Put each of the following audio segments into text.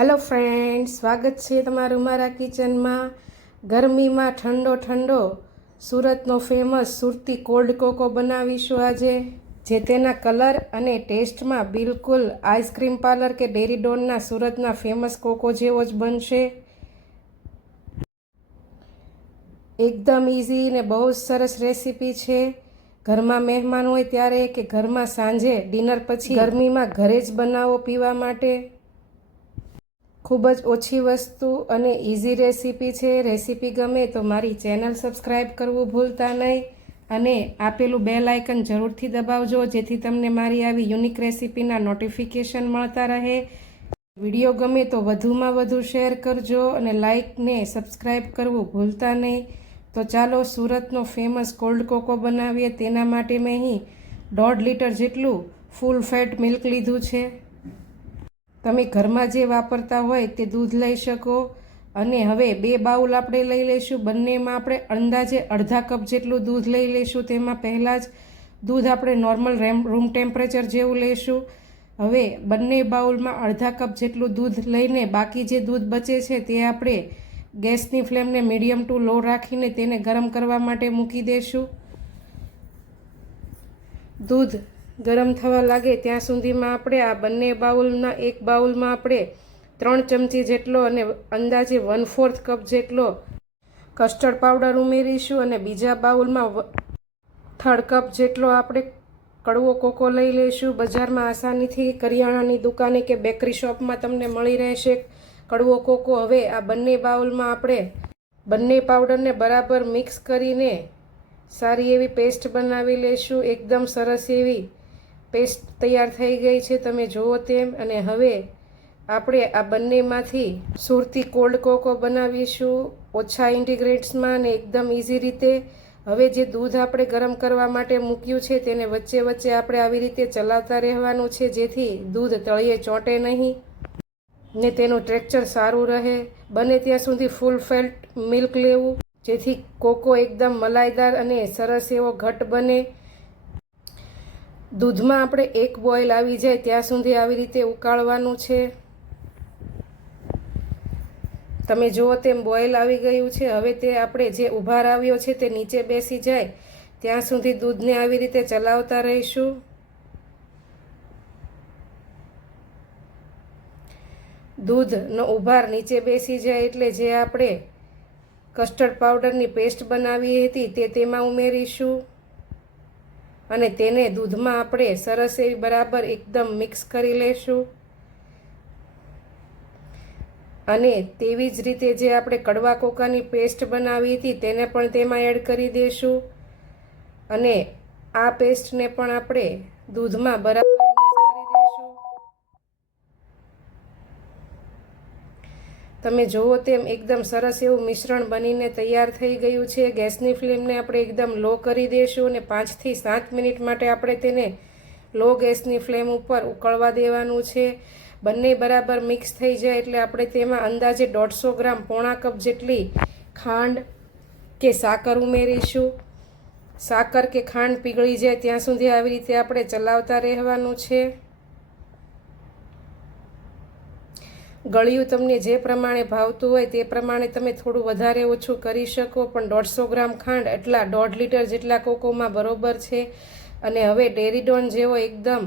Hello friends, स्वागत છે તમારું મારા કિચનમાં। ગરમીમાં ઠંડો ઠંડો સુરતનો ફેમસ સુરતી કોલ્ડ કોકો બનાવીશું આજે, જે તેના કલર અને ટેસ્ટમાં બિલકુલ આઈસ્ક્રીમ પાર્લર કે ડેરી ડોનના સુરતના ફેમસ કોકો જેવો જ બનશે। એકદમ ઇઝી ને બહુ જ સરસ રેસીપી છે। ઘરમાં મહેમાન હોય ત્યારે કે ઘરમાં સાંજે ડિનર પછી ગરમીમાં ઘરે જ બનાવો પીવા માટે। ખૂબ જ ઓછી વસ્તુ અને ઇઝી રેસીપી છે। રેસીપી ગમે તો મારી ચેનલ સબસ્ક્રાઈબ કરવું ભૂલતા નહીં અને આપેલું બેલ આઇકન જરૂરથી દબાવજો, જેથી તમને મારી આવી યુનિક રેસીપીના નોટિફિકેશન મળતા રહે। વિડીયો ગમે તો વધુમાં વધુ શેર કરજો અને લાઇક ને સબસ્ક્રાઈબ કરવું ભૂલતા નહીં। તો ચાલો સુરતનો ફેમસ કોલ્ડ કોકો બનાવીએ। તેના માટે મેં અહીં 1.5 લીટર જેટલું ફૂલ ફેટ મિલ્ક લીધું છે। તમે ઘરમાં જે વાપરતા હોય તે દૂધ લઈ શકો। અને હવે 2 બાઉલ આપણે લઈ લઈશું। બંનેમાં આપણે અંદાજે અડધા કપ જેટલું દૂધ લઈ લઈશું। તેમાં પહેલાં જ દૂધ આપણે નોર્મલ રૂમ ટેમ્પરેચર જેવું લઈશું। હવે બંને બાઉલમાં અડધા કપ જેટલું દૂધ લઈને બાકી જે દૂધ બચે છે તે આપણે ગેસની ફ્લેમને મીડિયમ ટુ લો રાખીને તેને ગરમ કરવા માટે મૂકી દઈશું। દૂધ ગરમ થવા લાગે ત્યાં સુધીમાં આપણે આ બંને બાઉલના એક બાઉલમાં આપણે 3 ચમચી જેટલો અને અંદાજે 1/4 કપ જેટલો કસ્ટર્ડ પાવડર ઉમેરીશું અને બીજા બાઉલમાં 1/3 કપ જેટલો આપણે કડવો કોકો લઈ લઈશું। બજારમાં આસાનીથી કરિયાણાની દુકાને કે બેકરી શોપમાં તમને મળી રહેશે કડવો કોકો। હવે આ બંને બાઉલમાં આપણે બંને પાવડરને બરાબર મિક્સ કરીને સારી એવી પેસ્ટ બનાવી લઈશું। એકદમ સરસ એવી પેસ્ટ તૈયાર થઈ ગઈ છે, તમે જુઓ તેમ। અને હવે આપણે આ બંનેમાંથી સુરતી કોલ્ડ કોકો બનાવીશું ઓછા ઇન્ગ્રેડિયન્ટ્સમાં અને એકદમ ઇઝી રીતે। હવે જે દૂધ આપણે ગરમ કરવા માટે મૂક્યું છે તેને વચ્ચે વચ્ચે આપણે આવી રીતે ચલાવતા રહેવાનું છે, જેથી દૂધ તળિયે ચોંટે નહીં ને તેનું ટેક્સચર સારું રહે। બને ત્યાં સુધી ફૂલ ફેટ મિલ્ક લેવું, જેથી કોકો એકદમ મલાઈદાર અને સરસ એવો ઘટ બને। દૂધમાં આપણે 1 બોઇલ આવી જાય ત્યાં સુધી આવી રીતે ઉકાળવાનું છે। તમે જુઓ તેમ બોઇલ આવી ગયું છે। હવે તે આપણે જે ઉભાર આવ્યો છે તે નીચે બેસી જાય ત્યાં સુધી દૂધને આવી રીતે ચલાવતા રહીશું। દૂધનો ઉભાર નીચે બેસી જાય એટલે જે આપણે કસ્ટર્ડ પાવડરની પેસ્ટ બનાવી હતી તે તેમાં ઉમેરીશું અને તેને દૂધમાં આપણે સરસ એવી બરાબર એકદમ મિક્સ કરી લેશું। અને તેવી જ રીતે જે આપણે કડવા કોકાની પેસ્ટ બનાવી હતી તેને પણ તેમાં એડ કરી દઈશું અને આ પેસ્ટને પણ આપણે દૂધમાં બરાબર મિક્સ કરી દઈશું। તમે જુઓ તેમ એકદમ સરસ એવું મિશ્રણ બનીને તૈયાર થઈ ગયું છે। ગેસની ફ્લેમને આપણે એકદમ લો કરી દઈશું અને 5 થી 7 મિનિટ માટે આપણે તેને લો ગેસની ફ્લેમ ઉપર ઉકળવા દેવાનું છે। બંને બરાબર મિક્સ થઈ જાય એટલે આપણે તેમાં અંદાજે 150 ગ્રામ પોણા કપ જેટલી ખાંડ કે સાકર ઉમેરીશું। સાકર કે ખાંડ પીગળી જાય ત્યાં સુધી આવી રીતે આપણે ચલાવતા રહેવાનું છે। ગળ્યું તમને જે પ્રમાણે ભાવતું હોય તે પ્રમાણે તમે થોડું વધારે ઓછું કરી શકો, પણ 150 ગ્રામ ખાંડ એટલા 1.5 લીટર જેટલા કોકોમાં બરોબર છે। અને હવે ડેરી ડોન જેવો એકદમ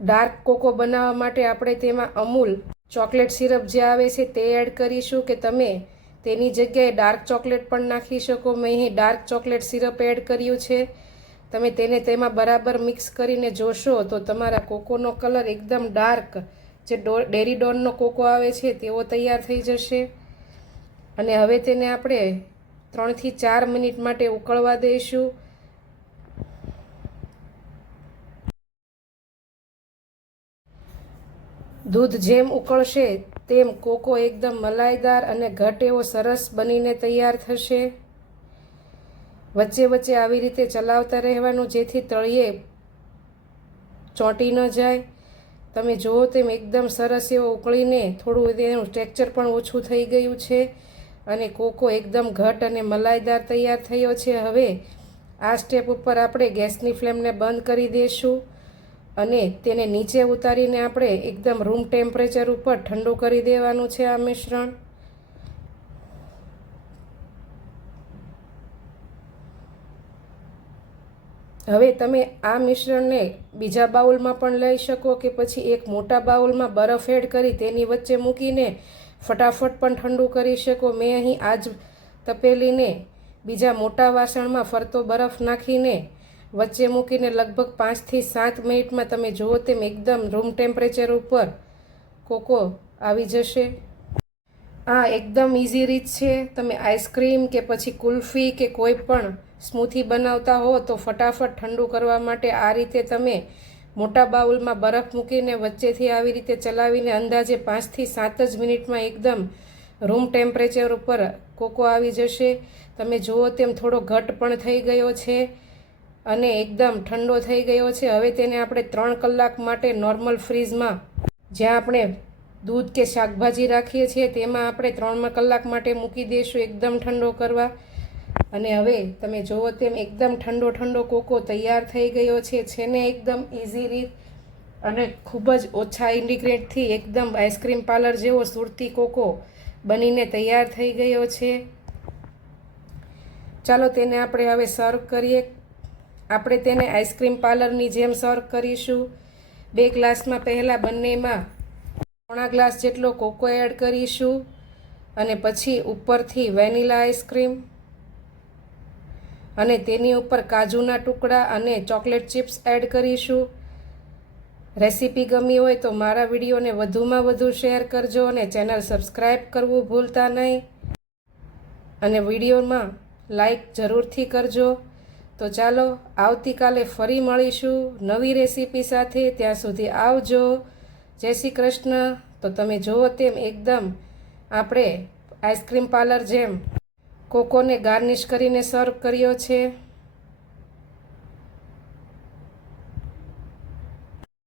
ડાર્ક કોકો બનાવવા માટે આપણે તેમાં અમૂલ ચોકલેટ સિરપ જે આવે છે તે એડ કરીશું કે તમે તેની જગ્યાએ ડાર્ક ચોકલેટ પણ નાખી શકો। મેં અહીં ડાર્ક ચોકલેટ સિરપ એડ કર્યું છે। તમે તેને તેમાં બરાબર મિક્સ કરીને જોશો તો તમારા કોકોનો કલર એકદમ ડાર્ક જે ડેરી ડોનનો કોકો આવે છે તેવો તૈયાર થઈ જશે। અને હવે તેને આપણે 3 થી 4 મિનિટ માટે ઉકળવા દઈશું। દૂધ જેમ ઉકળશે તેમ કોકો એકદમ મલાઈદાર અને ઘટ એવો સરસ બનીને તૈયાર થશે। વચ્ચે વચ્ચે આવી રીતે ચલાવતા રહેવાનું, જેથી તળિયે ચોંટી ન જાય। તમે જુઓ તેમ એકદમ સરસ એવો ઉકળીને થોડું તેનું ટેક્સચર પણ ઓછું થઈ ગયું છે અને કોકો એકદમ ઘટ અને મલાઈદાર તૈયાર થયો છે। હવે આ સ્ટેપ ઉપર આપણે ગેસની ફ્લેમને બંધ કરી દઈશું અને તેને નીચે ઉતારીને આપણે એકદમ રૂમ ટેમ્પરેચર ઉપર ઠંડુ કરી દેવાનું છે આ મિશ્રણ. હવે તમે આ મિશ્રણને બીજા બાઉલમાં પણ લઈ શકો કે પછી એક મોટા બાઉલમાં બરફ એડ કરી તેની વચ્ચે મૂકીને ફટાફટ પણ ઠંડુ કરી શકો. મેં અહીં આ જ તપેલીને બીજા મોટા વાસણમાં ફરતો બરફ નાખીને વચ્ચે મૂકીને લગભગ 5 થી 7 મિનિટમાં તમે જુઓ તેમ એકદમ રૂમ ટેમ્પરેચર ઉપર કોકો આવી જશે. આ એકદમ ઇઝી રીત છે. તમે આઈસ્ક્રીમ કે પછી કુલ્ફી કે કોઈ પણ સ્મૂથી બનાવતા હો તો ફટાફટ ઠંડુ કરવા માટે આ રીતે તમે મોટા બાઉલમાં બરફ મૂકીને વચ્ચેથી આવી રીતે ચલાવીને અંદાજે 5 થી 7 જ મિનિટમાં એકદમ રૂમ ટેમ્પરેચર ઉપર કોકો આવી જશે. તમે જુઓ તેમ થોડો ઘટ પણ થઈ ગયો છે અને એકદમ ઠંડો થઈ ગયો છે. હવે તેને આપણે 3 કલાક માટે નોર્મલ ફ્રીઝમાં, જ્યાં આપણે દૂધ કે શાકભાજી રાખીએ છીએ તેમાં આપણે 3 કલાક માટે મૂકી દઈશું એકદમ ઠંડો કરવા. અને હવે તમે જુઓ તેમ એકદમ ઠંડો ઠંડો કોકો તૈયાર થઈ ગયો છે ને એકદમ ઇઝી રીત અને ખૂબ જ ઓછા ઇન્ગ્રીડિયન્ટથી એકદમ આઈસ્ક્રીમ પાર્લર જેવો સુરતી કોકો બનીને તૈયાર થઈ ગયો છે. ચાલો તેને આપણે હવે સર્વ કરીએ. આપણે તેને આઈસ્ક્રીમ પાર્લરની જેમ સર્વ કરીશું. 2 ગ્લાસમાં પહેલાં બંનેમાં 3 ગ્લાસ જેટલો કોકો એડ કરીશું અને પછી ઉપરથી વેનીલા આઈસ્ક્રીમ અને તેની ઉપર કાજુના ટુકડા અને ચોકલેટ ચિપ્સ એડ કરીશું. રેસીપી ગમી હોય તો મારા વિડીયોને વધુમાં વધુ શેર કરજો અને ચેનલ સબસ્ક્રાઈબ કરવું ભૂલતા નહીં અને વિડીયોમાં લાઈક જરૂરથી કરજો. તો ચાલો આવતીકાલે ફરી મળીશું નવી રેસીપી સાથે. ત્યાં સુધી આવજો. જય શ્રી કૃષ્ણ. તો તમે જુઓ તેમ એકદમ આપણે આઈસ્ક્રીમ પાર્લર જેમ કોકોને ગાર્નિશ કરીને સર્વ કર્યો છે.